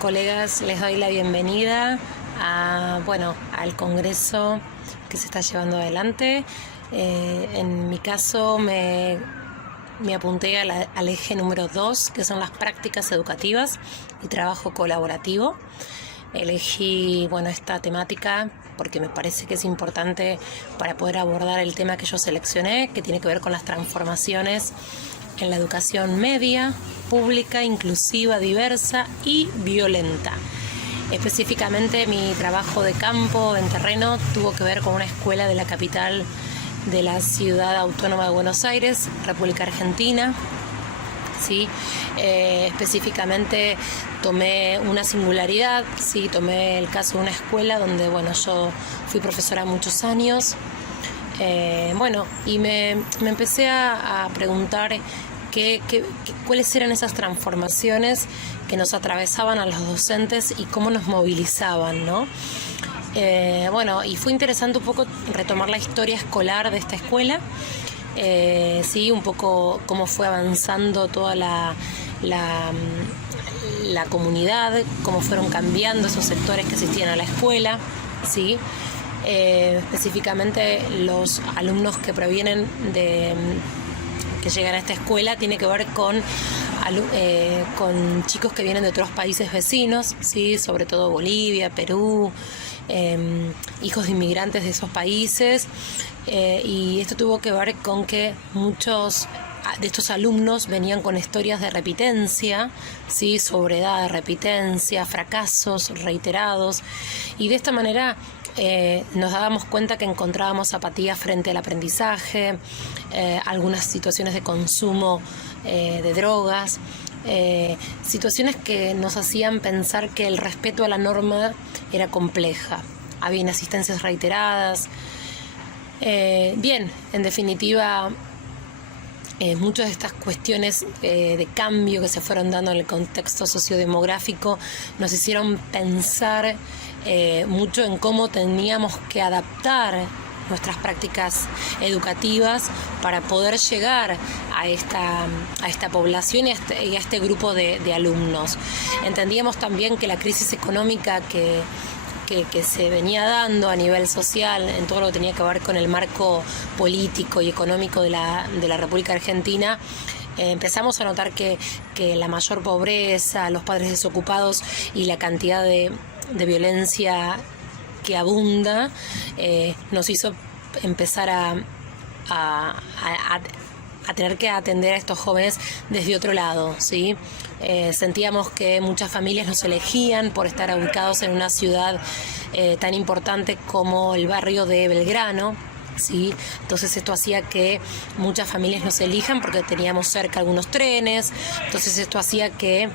Colegas, les doy la bienvenida al congreso que se está llevando adelante. En mi caso me apunté al eje número 2, que son las prácticas educativas y trabajo colaborativo. Elegí esta temática porque me parece que es importante para poder abordar el tema que yo seleccioné, que tiene que ver con las transformaciones en la educación media, pública, inclusiva, diversa y violenta. Específicamente mi trabajo de campo en terreno tuvo que ver con una escuela de la capital de la ciudad autónoma de Buenos Aires, República Argentina. ¿Sí? Específicamente tomé una singularidad, ¿sí? Tomé el caso de una escuela donde yo fui profesora muchos años. Y me empecé a preguntar cuáles eran esas transformaciones que nos atravesaban a los docentes y cómo nos movilizaban, ¿no? Y fue interesante un poco retomar la historia escolar de esta escuela, un poco cómo fue avanzando toda la comunidad, cómo fueron cambiando esos sectores que asistían a la escuela, ¿sí? Específicamente los alumnos que provienen que llegan a esta escuela tiene que ver con chicos que vienen de otros países vecinos, ¿sí? Sobre todo Bolivia, Perú, hijos de inmigrantes de esos países, y esto tuvo que ver con que muchos de estos alumnos venían con historias de repitencia, ¿sí? Sobriedad de repitencia, fracasos reiterados, y de esta manera nos dábamos cuenta que encontrábamos apatía frente al aprendizaje, algunas situaciones de consumo de drogas, situaciones que nos hacían pensar que el respeto a la norma era compleja. Había inasistencias reiteradas. En definitiva, muchas de estas cuestiones de cambio que se fueron dando en el contexto sociodemográfico nos hicieron pensar mucho en cómo teníamos que adaptar nuestras prácticas educativas para poder llegar a esta población y a este grupo de alumnos. Entendíamos también que la crisis económica que se venía dando a nivel social en todo lo que tenía que ver con el marco político y económico de la República Argentina, empezamos a notar que la mayor pobreza, los padres desocupados y la cantidad de violencia que abunda nos hizo empezar a tener que atender a estos jóvenes desde otro lado, ¿sí? Sentíamos que muchas familias nos elegían por estar ubicados en una ciudad tan importante como el barrio de Belgrano, ¿sí? Entonces esto hacía que muchas familias nos elijan porque teníamos cerca algunos trenes. Entonces esto hacía que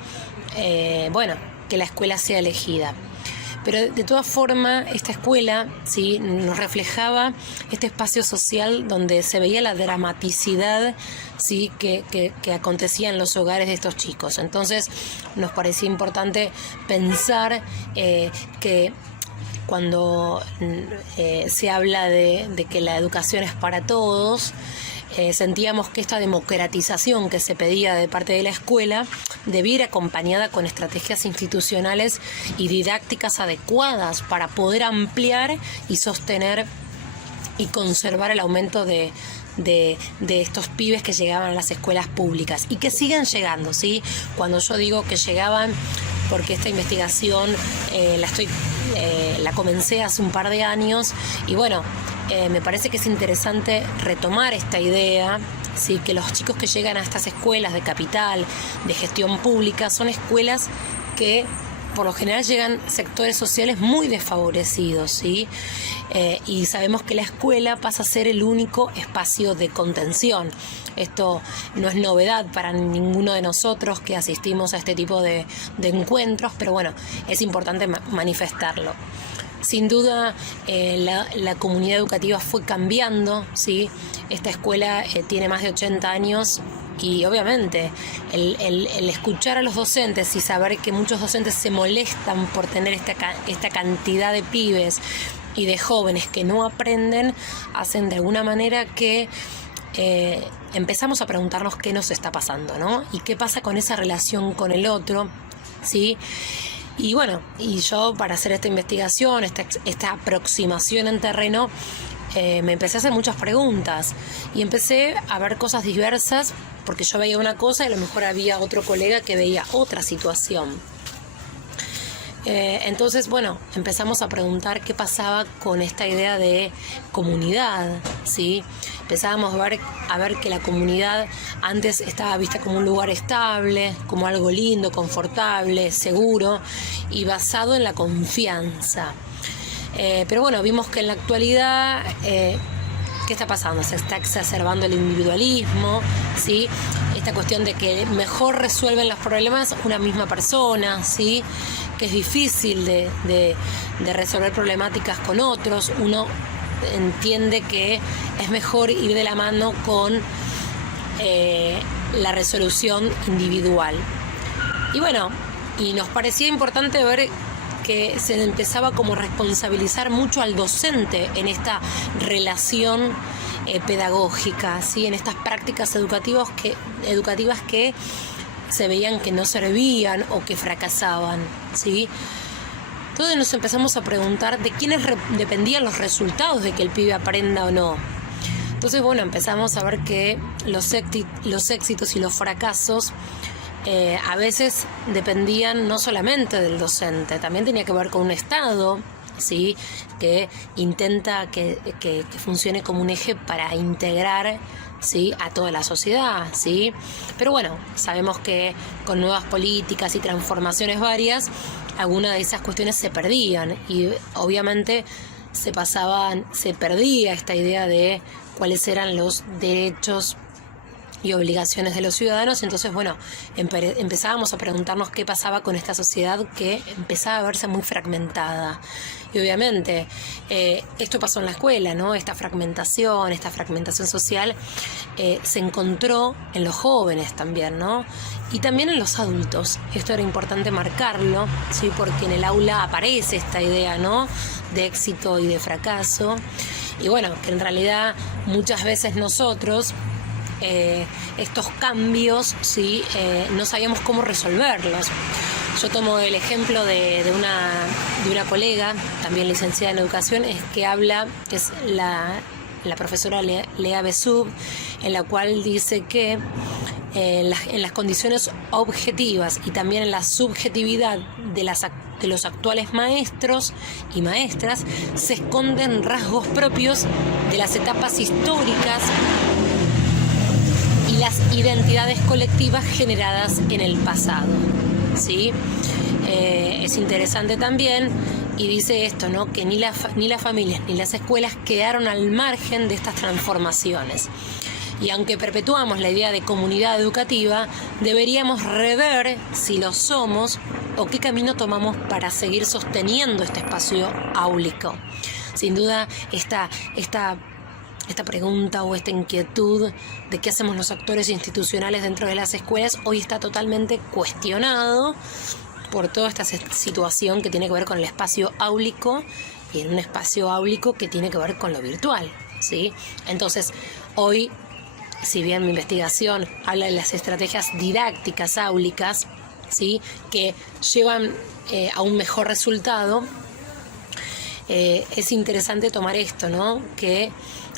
la escuela sea elegida. Pero de todas formas, esta escuela, ¿sí?, nos reflejaba este espacio social donde se veía la dramaticidad, ¿sí?, que acontecía en los hogares de estos chicos. Entonces nos parecía importante pensar que cuando se habla de que la educación es para todos, sentíamos que esta democratización que se pedía de parte de la escuela debía ir acompañada con estrategias institucionales y didácticas adecuadas para poder ampliar y sostener y conservar el aumento de estos pibes que llegaban a las escuelas públicas y que siguen llegando, ¿sí? Cuando yo digo que llegaban, porque esta investigación la comencé hace un par de años y me parece que es interesante retomar esta idea, ¿sí? Que los chicos que llegan a estas escuelas de capital, de gestión pública, son escuelas que por lo general llegan sectores sociales muy desfavorecidos, ¿sí? Y sabemos que la escuela pasa a ser el único espacio de contención. Esto no es novedad para ninguno de nosotros que asistimos a este tipo de encuentros, pero es importante manifestarlo. Sin duda, la comunidad educativa fue cambiando, ¿sí? Esta escuela tiene más de 80 años y obviamente el escuchar a los docentes y saber que muchos docentes se molestan por tener esta cantidad de pibes y de jóvenes que no aprenden, hacen de alguna manera que empezamos a preguntarnos qué nos está pasando, ¿no? Y qué pasa con esa relación con el otro, ¿sí? Y bueno, y yo para hacer esta investigación, esta aproximación en terreno, me empecé a hacer muchas preguntas y empecé a ver cosas diversas, porque yo veía una cosa y a lo mejor había otro colega que veía otra situación. Entonces, bueno, empezamos a preguntar qué pasaba con esta idea de comunidad, ¿sí? Empezábamos a ver que la comunidad antes estaba vista como un lugar estable, como algo lindo, confortable, seguro y basado en la confianza. Pero bueno, vimos que en la actualidad, ¿qué está pasando? Se está exacerbando el individualismo, ¿sí? Esta cuestión de que mejor resuelven los problemas una misma persona, ¿sí? Que es difícil de resolver problemáticas con otros. Uno entiende que es mejor ir de la mano con la resolución individual. Y bueno, y nos parecía importante ver que se empezaba como a responsabilizar mucho al docente en esta relación pedagógica, ¿sí? En estas prácticas educativas que se veían que no servían o que fracasaban, ¿sí? Entonces nos empezamos a preguntar de quiénes dependían los resultados de que el pibe aprenda o no. Entonces, bueno, empezamos a ver que los éxitos y los fracasos a veces dependían no solamente del docente, también tenía que ver con un Estado, ¿sí? Que intenta que funcione como un eje para integrar, ¿sí? A toda la sociedad, ¿sí? Pero bueno, sabemos que con nuevas políticas y transformaciones varias, algunas de esas cuestiones se perdían y obviamente se perdía esta idea de cuáles eran los derechos y obligaciones de los ciudadanos. Entonces, bueno, empezábamos a preguntarnos qué pasaba con esta sociedad que empezaba a verse muy fragmentada. Y obviamente, esto pasó en la escuela, ¿no? Esta fragmentación social se encontró en los jóvenes también, ¿no? Y también en los adultos. Esto era importante marcarlo, ¿sí? Porque en el aula aparece esta idea, ¿no? De éxito y de fracaso. Y bueno, que en realidad muchas veces nosotros estos cambios, ¿sí? No sabíamos cómo resolverlos. Yo tomo el ejemplo de una colega, también licenciada en educación, que es la profesora Lea Besub, en la cual dice que en las condiciones objetivas y también en la subjetividad de los actuales maestros y maestras se esconden rasgos propios de las etapas históricas y las identidades colectivas generadas en el pasado, ¿sí? Es interesante también, y dice esto, ¿no? Que ni las familias ni las escuelas quedaron al margen de estas transformaciones. Y aunque perpetuamos la idea de comunidad educativa, deberíamos rever si lo somos o qué camino tomamos para seguir sosteniendo este espacio áulico. Sin duda, esta pregunta o esta inquietud de qué hacemos los actores institucionales dentro de las escuelas hoy está totalmente cuestionado por toda esta situación que tiene que ver con el espacio áulico y en un espacio áulico que tiene que ver con lo virtual, ¿sí? Entonces, hoy, si bien mi investigación habla de las estrategias didácticas áulicas, ¿sí? Que llevan a un mejor resultado, es interesante tomar esto, ¿no? Que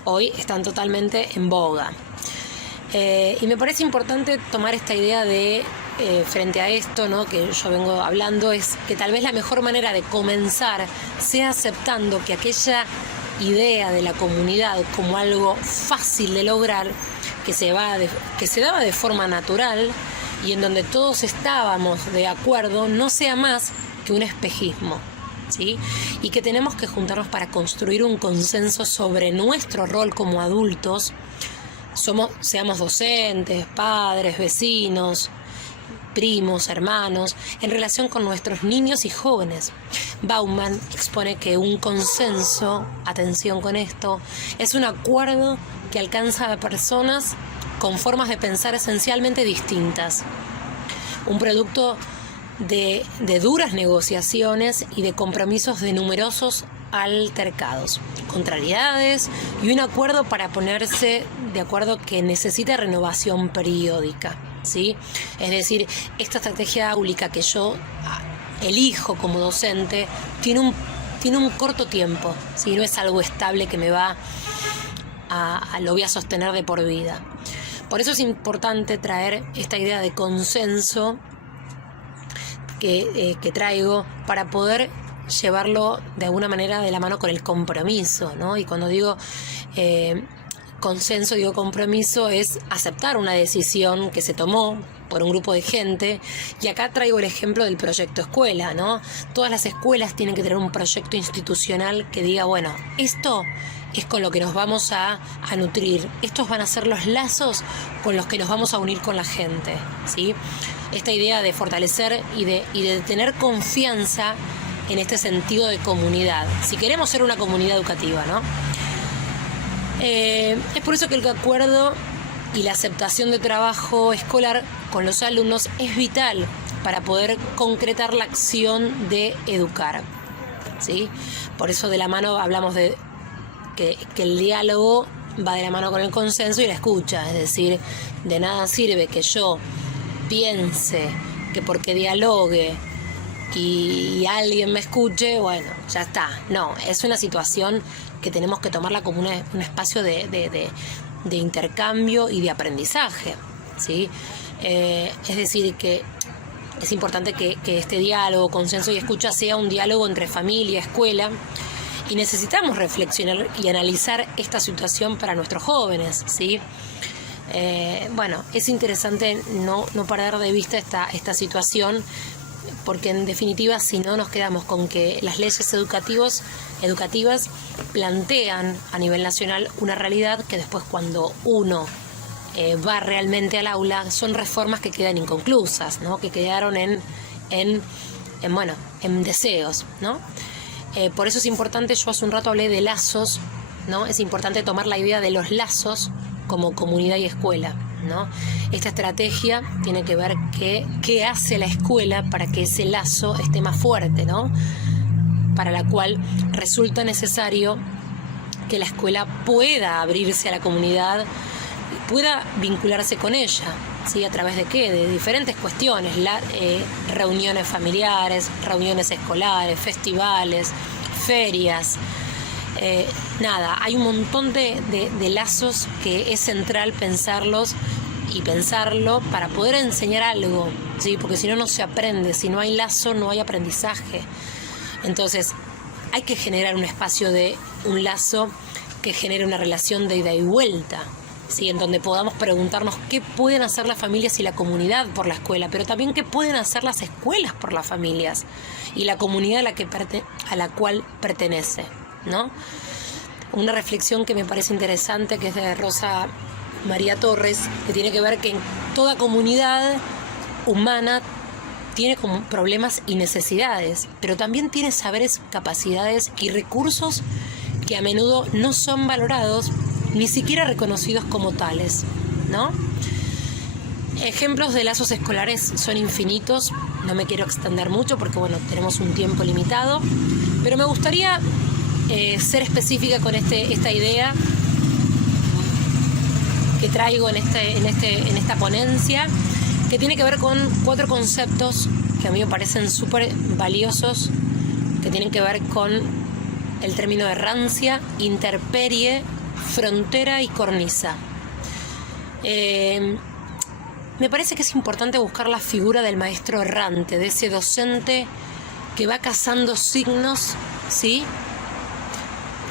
hoy están totalmente en boga. Y me parece importante tomar esta idea de, frente a esto, ¿no? Que yo vengo hablando, es que tal vez la mejor manera de comenzar sea aceptando que aquella idea de la comunidad como algo fácil de lograr, que se daba de forma natural y en donde todos estábamos de acuerdo, no sea más que un espejismo, ¿sí? Y que tenemos que juntarnos para construir un consenso sobre nuestro rol como adultos, seamos docentes, padres, vecinos, primos, hermanos, en relación con nuestros niños y jóvenes. Bauman expone que un consenso, atención con esto, es un acuerdo que alcanza a personas con formas de pensar esencialmente distintas. Un producto de duras negociaciones y de compromisos de numerosos altercados, contrariedades y un acuerdo para ponerse de acuerdo que necesita renovación periódica, ¿sí? Es decir, esta estrategia áulica que yo elijo como docente tiene un corto tiempo, ¿sí? No es algo estable que me va lo voy a sostener de por vida. Por eso es importante traer esta idea de consenso que traigo para poder llevarlo de alguna manera de la mano con el compromiso, ¿no? Y cuando digo consenso, digo compromiso, es aceptar una decisión que se tomó por un grupo de gente. Y acá traigo el ejemplo del proyecto escuela, ¿no? Todas las escuelas tienen que tener un proyecto institucional que diga, bueno, esto es con lo que nos vamos a nutrir. Estos van a ser los lazos con los que nos vamos a unir con la gente, ¿sí? Esta idea de fortalecer y de tener confianza en este sentido de comunidad, si queremos ser una comunidad educativa, ¿no? Es por eso que el acuerdo y la aceptación de trabajo escolar con los alumnos es vital para poder concretar la acción de educar, ¿sí? Por eso de la mano hablamos de que el diálogo va de la mano con el consenso y la escucha, es decir, de nada sirve que yo piense que porque dialogue y alguien me escuche, bueno, ya está. No, es una situación que tenemos que tomarla como un espacio de intercambio y de aprendizaje, ¿sí? Es decir, que es importante que este diálogo, consenso y escucha sea un diálogo entre familia, escuela, y necesitamos reflexionar y analizar esta situación para nuestros jóvenes, ¿sí? Bueno, es interesante no perder de vista esta situación, porque en definitiva si no nos quedamos con que las leyes educativas plantean a nivel nacional una realidad que después cuando uno va realmente al aula son reformas que quedan inconclusas, ¿no? Que quedaron en deseos, ¿no? Por eso es importante, yo hace un rato hablé de lazos, ¿no? Es importante tomar la idea de los lazos como comunidad y escuela, ¿no? Esta estrategia tiene que ver qué hace la escuela para que ese lazo esté más fuerte, ¿no? Para la cual resulta necesario que la escuela pueda abrirse a la comunidad, pueda vincularse con ella, ¿sí? ¿A través de qué? De diferentes cuestiones, reuniones familiares, reuniones escolares, festivales, ferias. Hay un montón de lazos que es central pensarlos y pensarlo para poder enseñar algo, ¿sí? Porque si no, no se aprende. Si no hay lazo, no hay aprendizaje. Entonces, hay que generar un espacio de un lazo que genere una relación de ida y vuelta, ¿sí? En donde podamos preguntarnos qué pueden hacer las familias y la comunidad por la escuela, pero también qué pueden hacer las escuelas por las familias y la comunidad a la cual pertenece, ¿no? Una reflexión que me parece interesante, que es de Rosa María Torres, que tiene que ver que en toda comunidad humana tiene como problemas y necesidades, pero también tiene saberes, capacidades y recursos que a menudo no son valorados ni siquiera reconocidos como tales, ¿no? Ejemplos de lazos escolares son infinitos, no me quiero extender mucho porque bueno, tenemos un tiempo limitado, pero me gustaría ser específica con esta idea que traigo en esta ponencia, que tiene que ver con 4 conceptos que a mí me parecen súper valiosos, que tienen que ver con el término errancia, intemperie, frontera y cornisa. Me parece que es importante buscar la figura del maestro errante, de ese docente que va cazando signos, ¿sí?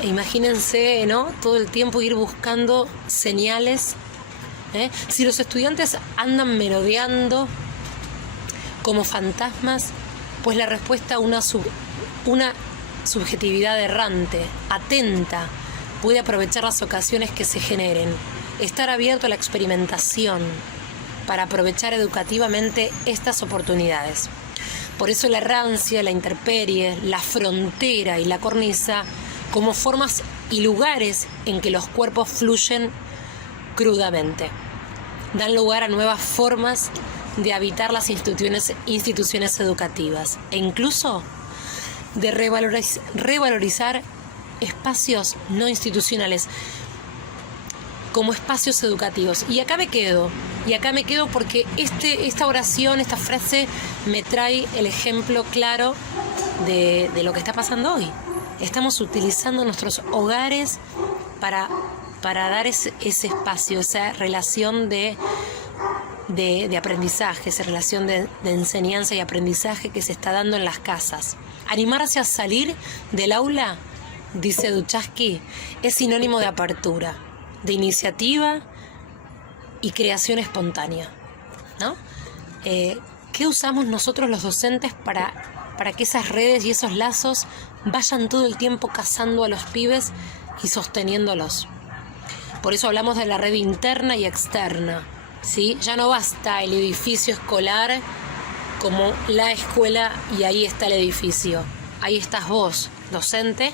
E imagínense, ¿no? Todo el tiempo ir buscando señales. Si los estudiantes andan merodeando como fantasmas, pues la respuesta a una subjetividad errante, atenta, puede aprovechar las ocasiones que se generen, estar abierto a la experimentación para aprovechar educativamente estas oportunidades. Por eso la errancia, la intemperie, la frontera y la cornisa como formas y lugares en que los cuerpos fluyen crudamente. Dan lugar a nuevas formas de habitar las instituciones educativas e incluso de revalorizar espacios no institucionales. como espacios educativos. Y acá me quedo porque esta oración, esta frase me trae el ejemplo claro de lo que está pasando hoy. Estamos utilizando nuestros hogares para dar ese espacio, esa relación de aprendizaje, esa relación de enseñanza y aprendizaje que se está dando en las casas. Animarse a salir del aula, dice Duchaski, es sinónimo de apertura, de iniciativa y creación espontánea, ¿no? ¿Qué usamos nosotros los docentes para que esas redes y esos lazos vayan todo el tiempo cazando a los pibes y sosteniéndolos? Por eso hablamos de la red interna y externa, ¿sí? Ya no basta el edificio escolar como la escuela y ahí está el edificio. Ahí estás vos, docente,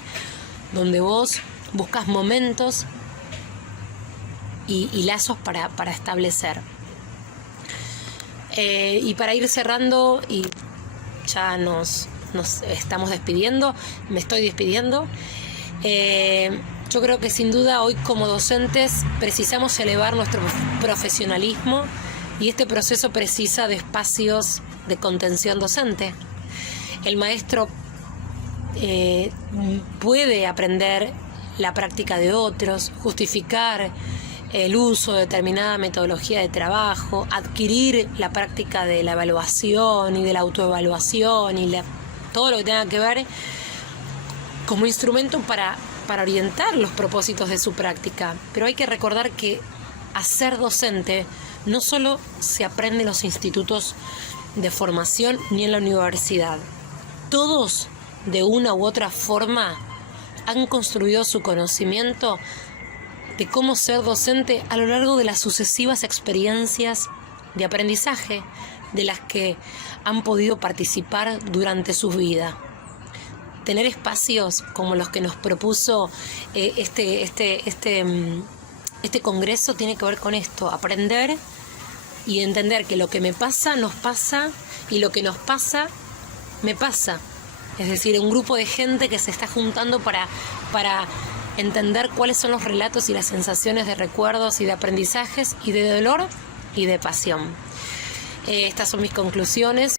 donde vos buscas momentos y lazos para establecer. Y para ir cerrando, y ya nos estamos despidiendo, me estoy despidiendo, yo creo que sin duda hoy como docentes precisamos elevar nuestro profesionalismo y este proceso precisa de espacios de contención docente. El maestro puede aprender la práctica de otros, justificar el uso de determinada metodología de trabajo, adquirir la práctica de la evaluación y de la autoevaluación y todo lo que tenga que ver como instrumento para orientar los propósitos de su práctica. Pero hay que recordar que a ser docente no solo se aprende en los institutos de formación ni en la universidad. Todos, de una u otra forma, han construido su conocimiento de cómo ser docente a lo largo de las sucesivas experiencias de aprendizaje de las que han podido participar durante su vida. Tener espacios como los que nos propuso este congreso tiene que ver con esto, aprender y entender que lo que me pasa nos pasa y lo que nos pasa me pasa. Es decir, un grupo de gente que se está juntando para entender cuáles son los relatos y las sensaciones de recuerdos y de aprendizajes y de dolor y de pasión. Estas son mis conclusiones.